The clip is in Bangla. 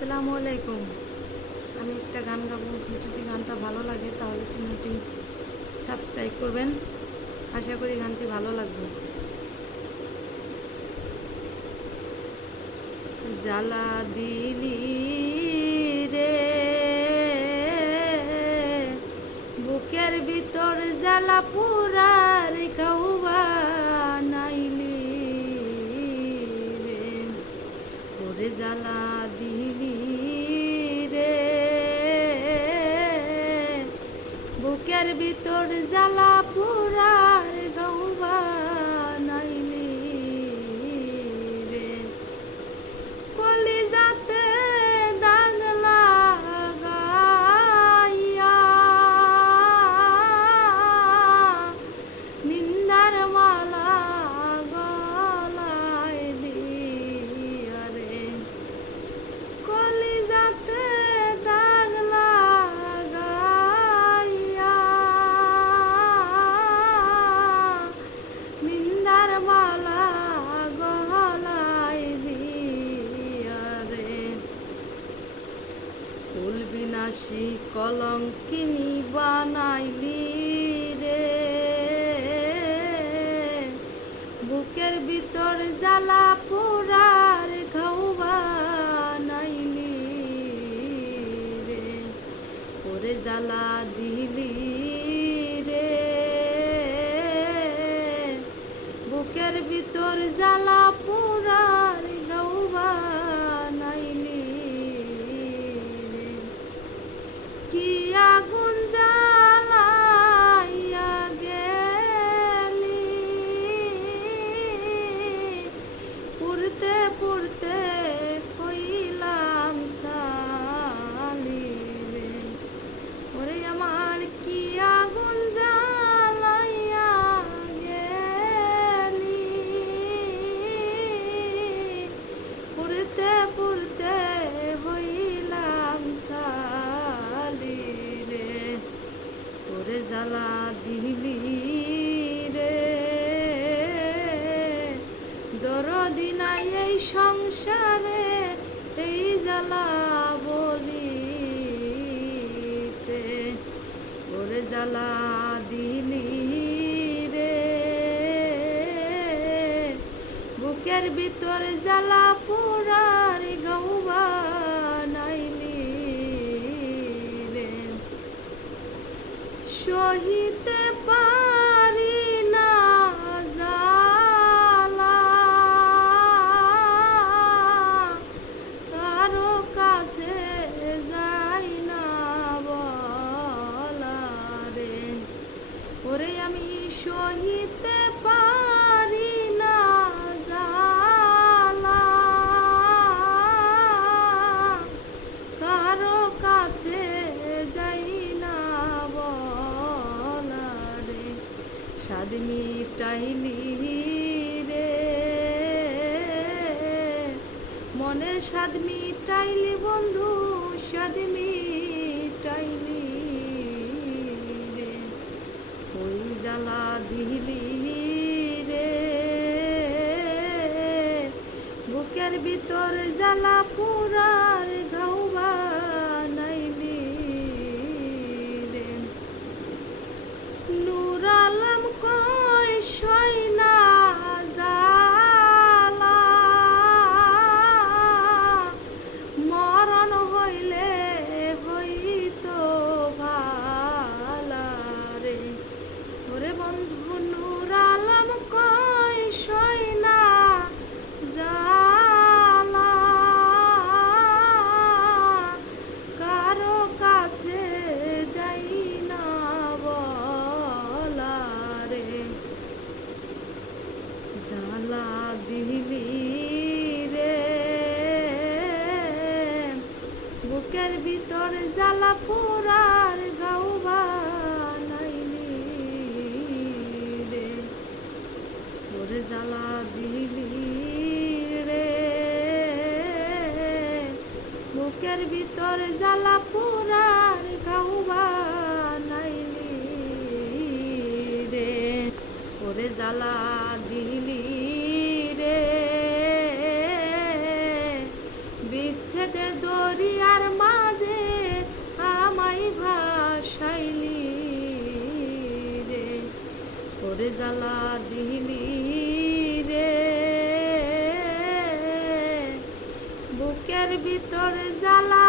আসসালামু আলাইকুম। আমি একটা গান গাবো, যদি গানটা ভালো লাগে তাহলে চ্যানেলটি সাবস্ক্রাইব করবেন। আশা করি গানটি ভালো লাগবে। জ্বালা দিলি রে বুকের ভিতর জ্বালা পুরার খাওয়া নাইলি রে ওরে জ্বালা দিলি রে বুকের ভিতর জ্বালা পুরার খাওয়া নাইলি রে কলিজাতে দাগ লাগাইয়া নিন্দার মালা গলায় দিয়া রে কলিজাতে দাগ লাগাইয়া নিন্দার মালা গলায় দিয়া রে ফুল বিনাশী কলঙ্কিনী বানাইলি রে বুকের ভিতর জ্বালা পোড়ার খাওয়া নাইলি রে ওরে জ্বালা দিলি রে বুকের ভিতর জ্বালা পোড়ার খাওয়া নাইলি রে কি আগুন জ্বালাইয়া গেলি পুড়তে পুড়তে হইলাম সালি রে ওরে আমার কি আগুন জ্বালাইয়া গেলি পুড়তে পুড়তে হইলাম সালি রে ওরে জ্বালা দিলি রে দরদি নাই এই সংসারে এই জ্বালা বলিতে ওরে জ্বালা দিলি রে বুকের ভিতর জ্বালা পোড়ার গাওয়া নাইলি রে সহিতে পারি না জ্বালা কারো কাছে যাই না বলা রে ওরে আমি সহিতে পারি না জ্বালা কারো কাছে যাই না বলা রে স্বাদ মিটাইলি রে মনের স্বাদ মিটাইলি বন্ধু স্বাদ মিটাইলি রে ওই জ্বালা দিলি রে বুকের ভিতর জ্বালা পুরার গাওয়া নাইলি রে নূর আলম কই সই না জ্বালা মরণ হইলে হইতো ভালা রে ওরে বন্ধু নূর আলম কই সই না জ্বালা কারো কাছে যাই না বলা রে জ্বালা দিলি রে বুকের ভিতর জ্বালা পোড়ার গাওয়া নাইলি রে ওরে জ্বালা দিলি রে বুকের ভিতর জ্বালা পোড়ার গাওয়া নাইলি রে ওরে জ্বালা দিলি রে বিষ বিচ্ছেদের দরিয়ার মাঝে আমায় ভাসাইলি রে, ওরে জ্বালা দিলি রে, বুকের ভিতর জ্বালা